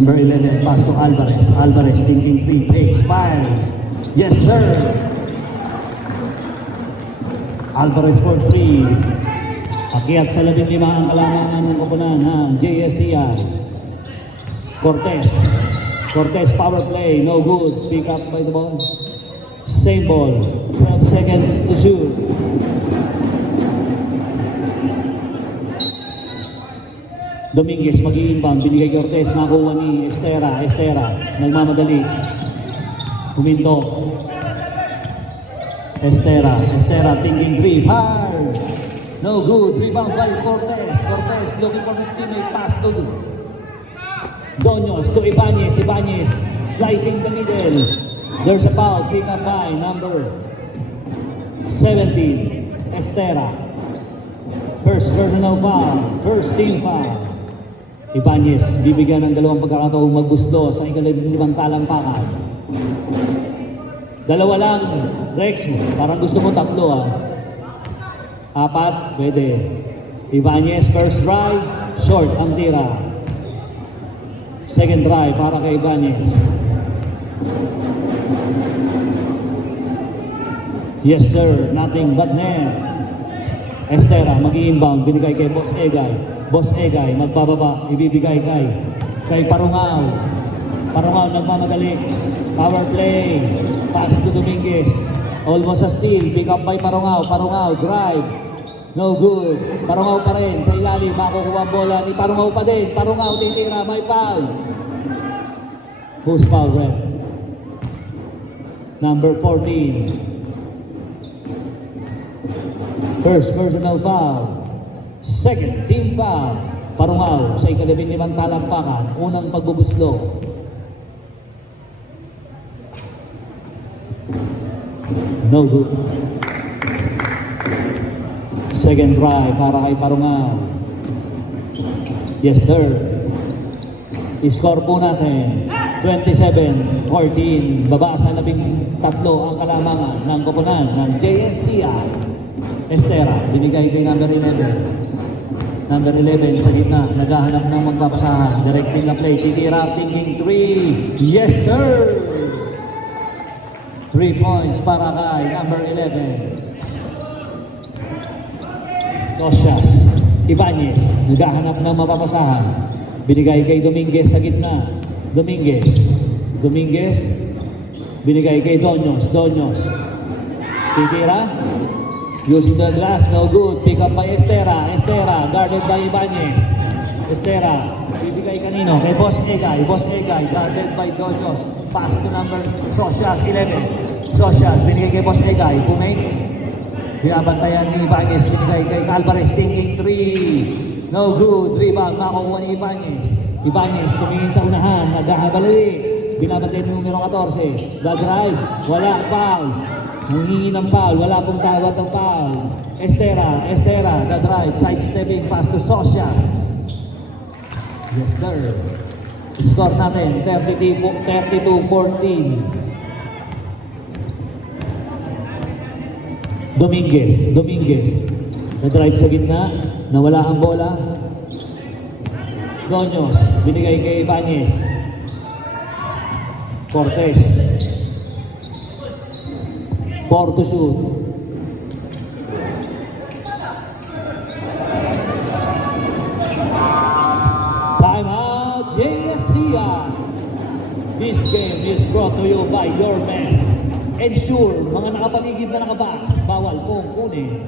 Number 11, pass to Alvarez. Alvarez thinking free, takes 5. Yes, sir. Alvarez for 3. Akyat sa 15 ang kalamangan ng koponan ng JSCR. Cortez. Cortez power play, no good. Pick up by the ball. Same ball. 12 seconds to shoot. Dominguez mag-i-inbound, binigay Cortez, nakuha ni Estera. Estera, nagmamadali. Huminto. Estera thinking 3, hard. No good, rebound by Cortez. Cortez looking for his teammate, pass to Doños to Ibanez. Ibanez slicing the middle. There's a foul, pick up by number 17, Estera. First personal foul, first team foul. Ibanez, bibigyan ng dalawang pagkakataong maggusto sa ika-15 talampakan. Dalawa lang, Rex, parang gusto mo tatlo 4, pwede. Ibanez, first drive, short ang tira. Second drive para kay Ibanez. Yes sir, nothing but net. Estera, mag-i-inbound, binigay kay Boss Egay. Boss Egay, magbababa, ibibigay kay Parungaw. Parungaw, nagmamadali. Power play. Pass to Dominguez. Almost a steal. Pick up by Parungaw. Parungaw, drive. No good. Parungaw pa rin. Sa ilalim, makukuha ang bola ni Parungaw pa din. Parungaw, titira. May foul. Who's foul, Red? Number 14. First personal foul. Second team foul. Parungaw sa ika-15 talampakan. Unang pagbubuslo. No good. Second drive para kay Parungaw. Yes sir. I-score po natin 27-14. Baba sa 13 ang kalamangan ng koponan ng JSCR. Estera, binigay kay number 11. Number 11 sa gitna, naghahanap ng magpapasahan. Directing na play, titira, thinking 3. Yes sir! 3 points para kay number 11. Cosias, Ibanez, naghahanap ng mapapasahan. Binigay kay Dominguez sa gitna. Dominguez, binigay kay Doños. Titira. Using the glass, no good. Pick up by Estera. Guarded by Ibanez. Estera, bibigay kanino? Kay Boss Egay. Guarded by Doños. Pass to number Socias, 11. Socias, binigay kay Boss Egay. Pumake. Binabantayan ni Ibanez. Binigay kay Alvarez, thinking 3. No good. Rebound, makukuha ni Ibanez. Ibanez, tumingin sa unahan. Naghahabali. Binabantayan ni numero 14. The drive, wala, foul. Nangingi ng foul, wala pong tawag ng foul. Estera, the drive, sidestepping pass to Socias. Yes sir. Score natin, 32-14. Dominguez. The drive sa gitna, nawala ang bola. Doños, binigay kay Ibanez. Cortez. 4 to shoot. Time out, JSCR. This game is brought to you by Your Best. Ensure, mga nakapaligid na nakabox, bawal pong kunin.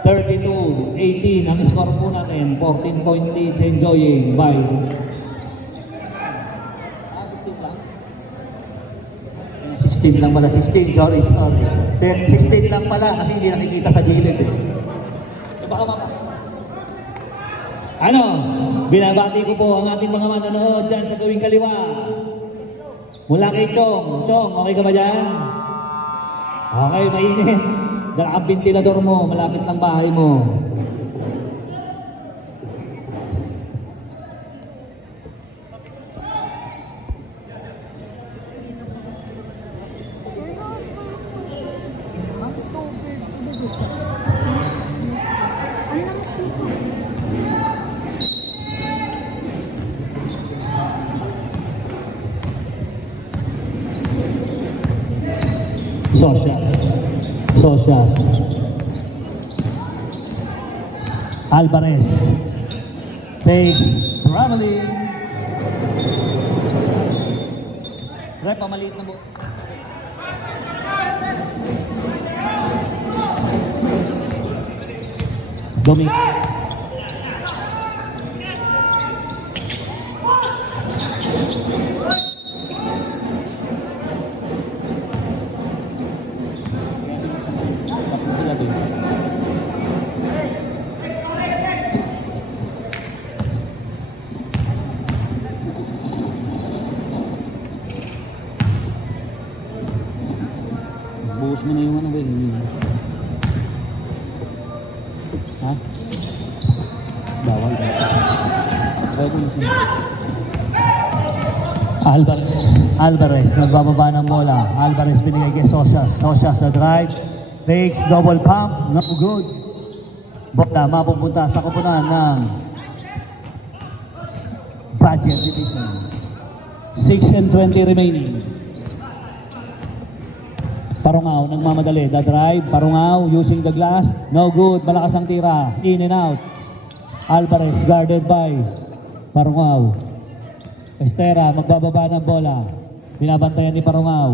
32-18 ang score po natin. 14-point lead, enjoying by 16 lang pala, 16, sorry. 16 lang pala kasi hindi nakikita sa gilid Ano, binabati ko po ang ating mga manonood dyan sa gawing kaliwa. Mula kay Chong. Chong, okay ka ba dyan? Okay, mainit. Dala ang ventilador mo, malapit ng bahay mo. Socias. Socias. Alvarez. Takes. Traveling. Rep, pamaliit na buo. Doming. Buhos mo na yung ano ba yun? Ha? Bawal ba? Alvarez nagbababa ng bola. Alvarez binigay kay Socias. Socias na drive. Takes double pump. No good. Bola mapupunta sa koponan ng Budget Division. 6:20 remaining. Parungaw nagmamadali. The drive. Parungaw using the glass. No good. Malakas ang tira. In and out. Alvarez guarded by Parungaw. Estera magbababa ng bola. Binabantayan ni Parungaw.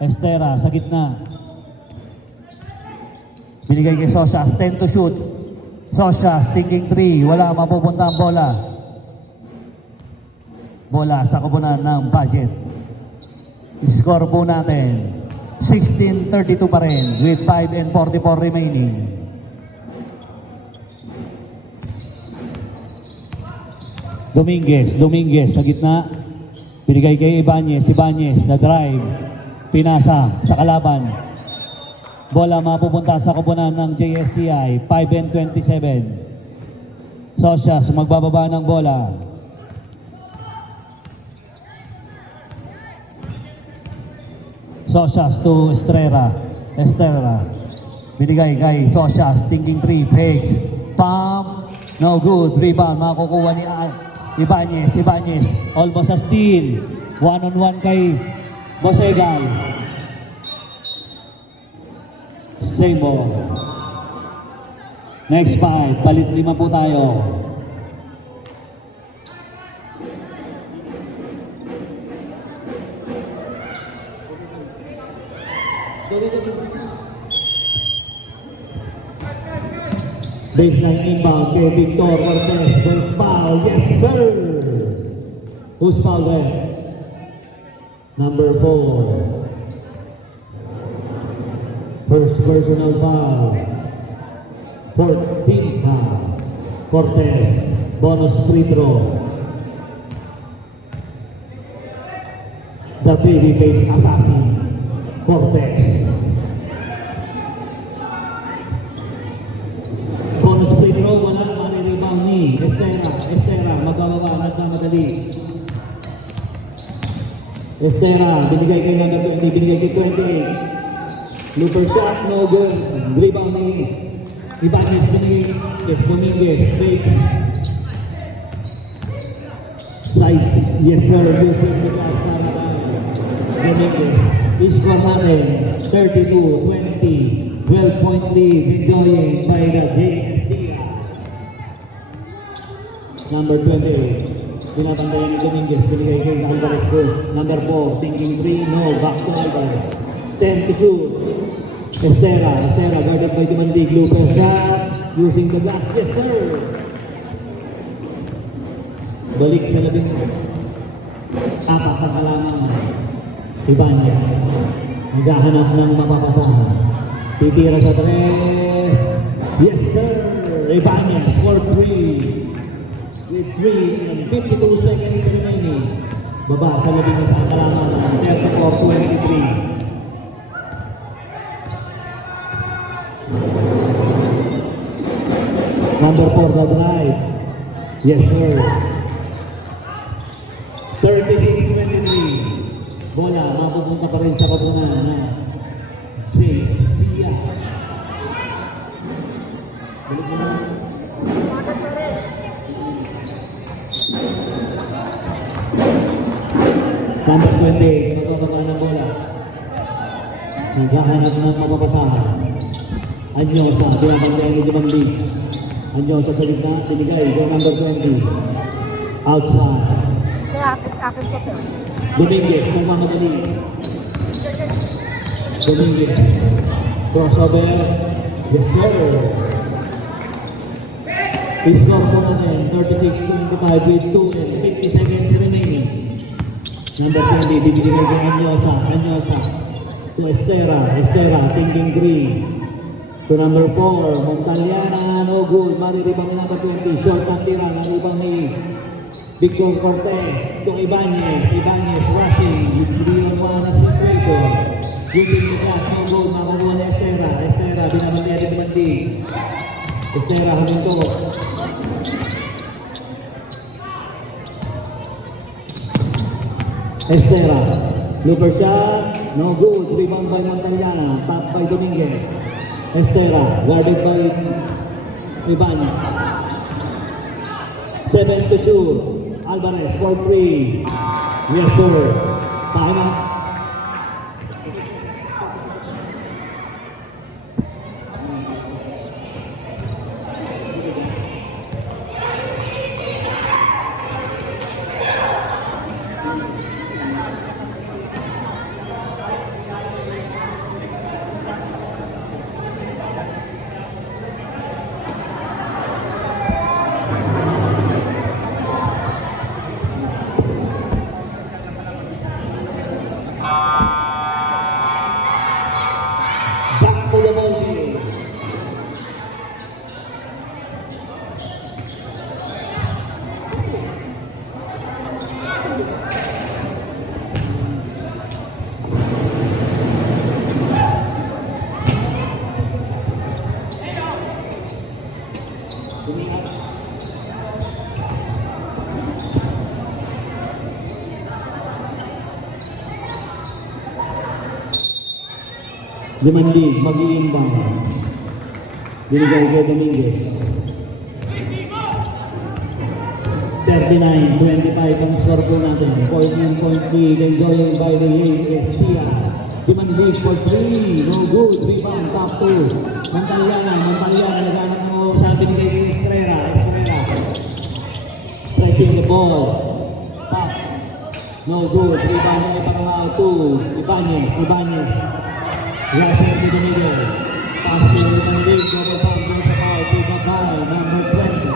Estera sa gitna. Binigay kay Socias. 10 to shoot. Socias thinking 3. Wala mapupunta ang bola. Bola sa koponan ng Budget. Score po natin 16-32 pa rin with 5:44 remaining. Dominguez sa gitna. Binigay kay Ibanez na drive. Pinasa sa kalaban. Bola mapupunta sa koponan ng JSCI. 5:27. Socias magbababa ng bola. Socias to Estrera. Binigay kay Socias. Thinking 3. Fakes. Pump. No good. Rebound. Makukuha ni Ibanez. Almost a steal. 1-on-1 kay Bosegal. Same ball. Next 5. Palit 5 po tayo. Baseline inbound kay Victor Cortez. First foul. Yes, sir! Who's foul there? Number 4. First personal foul. 14 foul. Cortez. Bonus free throw. The babyface assassin. Cortez. Bonus free throw, wala rebound ni Estera, magbababa, nagkamadali. Estera, binigay kay number 20, binigay kay 28. Looper shot, no good. Rebound ni Ibanez, binigay kay Dominguez, fake. Slice, yes sir, using the glass para Dominguez. Score natin, 32-20. 12-point lead enjoying by the JSCI. Number 28. Binabantayan ni Dominguez. Binigay kay Alvarez ko. Number 4. Thinking 3. No. Back to Alvarez. 10 to shoot. Estera guarded by Dumandig. Looper shot. Using the glass. Yes sir. Balik sa labing 4 ang kalaman. Ibanez. Naghahanap ng mapapasahan. Titira sa 3. Yes sir! Ibanez for 3. With 3 and 52 seconds remaining. Baba sa labing sa kalaman ng 34-23. Number 4 the drive. Yes sir. 36-23. Bola, mapupunta pa rin sa koponan na Sia. Balik mo na. Number 20, magbababa ng bola. Naghahanap ng mapapasahan. Anyosa, pinapantay ni Jumandi. Anyosa sa gitna, binigay, go number 20. Outside. Akin ko to. Dominguez, nagmamadali. Dominguez. Crossover. Yes, sir. I-score po natin, 36-25 with 2 and 50 seconds remaining. Number 20, bibigyan kay Anyosa. Anyosa. To Estera, thinking green. To number 4, Montaliana, no good. Mariribang number 20, short ang tira, naribang ni Victor Cortez. To Ibanez rushing, 3-on-1 na situation. Using the glass, no good, makakuha ni Estera, binabalik ni Bandi. Estera, huminto. Estera, looper shot, no good, rebound by Montaliana, tap by Dominguez. Estera, guarded by Ibanez. 7 to shoot, Alvarez for 3. Yes sir, time out. Back to the ball game. Jumandi, mag-iimbang. Binigay kay Dominguez. 39-25 ang score po natin. Point and point lead enjoying by the late Estia. Jumandi for 3. No good. Rebound, top 2. Montaliana, naghanap mo sabi ni kay Estrella. Pressing the ball. Pop. No good. Rebound ay pangalaw 2. Ibanez. Rafael Dominguez. Pass to Dominguez. Double foul. Goes sa foul. Pick up by number 20.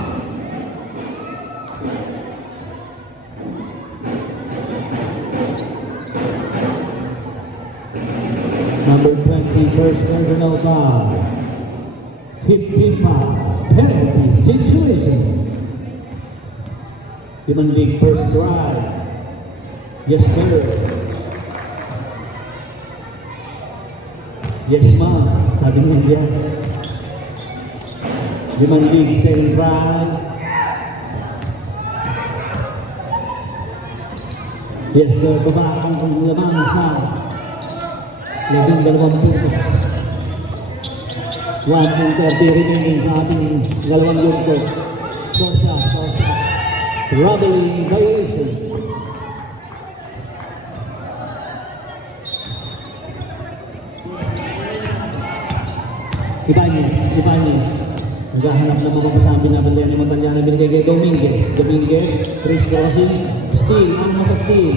Number 20, first personal foul. 15 foul. Penalty situation. Human League first drive. Yes, sir. Yes, ma'am. Sabi niya, yes. Human League second drive. Yes, sir. Baba ang lamang sa 12 puntos. 1:30 remaining sa ating dalawang yugto. Sosa. Robbery violation. Ibanez. Naghahanap ng mga pasabi na bandiyan ni Montaliana, binigay kay Dominguez. Chris crossing, steal, ano sa steal?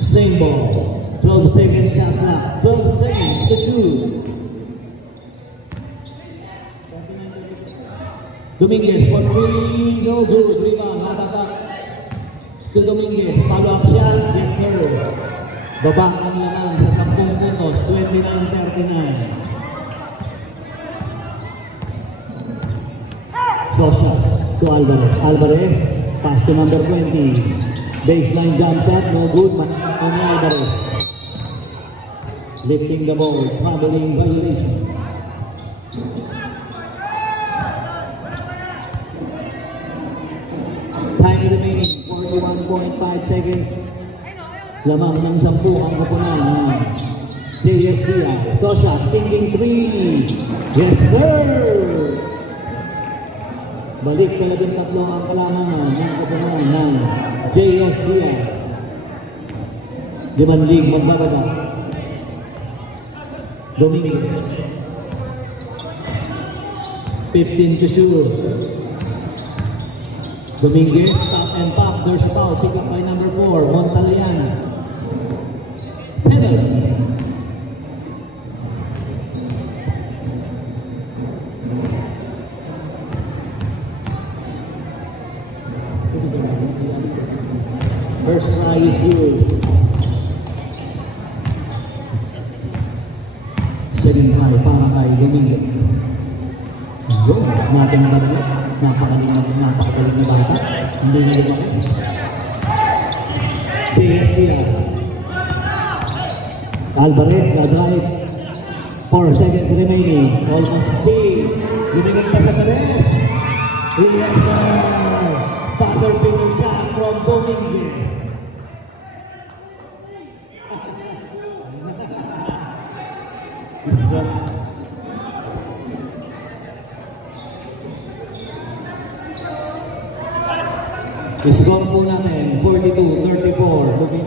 Same ball. 12 seconds shot clock. 12 seconds to shoot. Dominguez for 3, no good. Rebound, hatapak to Dominguez. Follow up shot, yes sir. Baba ang laman sa 10 puntos, 29-39. Sosa to Alvarez, pass to number 20. Baseline jump shot, no good. Alvarez. Lifting the ball, traveling violation. Time remaining, 41.5 seconds. Lamang ng 10 ang kapunan. JSDA, Sosa, stinging 3. Yes sir! Balik sa 13 ang kalamangan ng kapunan ng JSDA. Human League magbababa. Dominguez. 15 to shoot. Dominguez, stop and pop. There's a foul. Pick up by number 4, Montalian. Penalty. First try is good. Second try para kay Dominguez. Yun, natin talaga. Napakaling na bata. Hindi na lumaki. PSPR. Alvarez na drive. 4 seconds remaining. Almost speed. Lumingin pa sa karet. Williamson. Buzzer beater shot from Dominguez. Score po namin, 42-34. Looking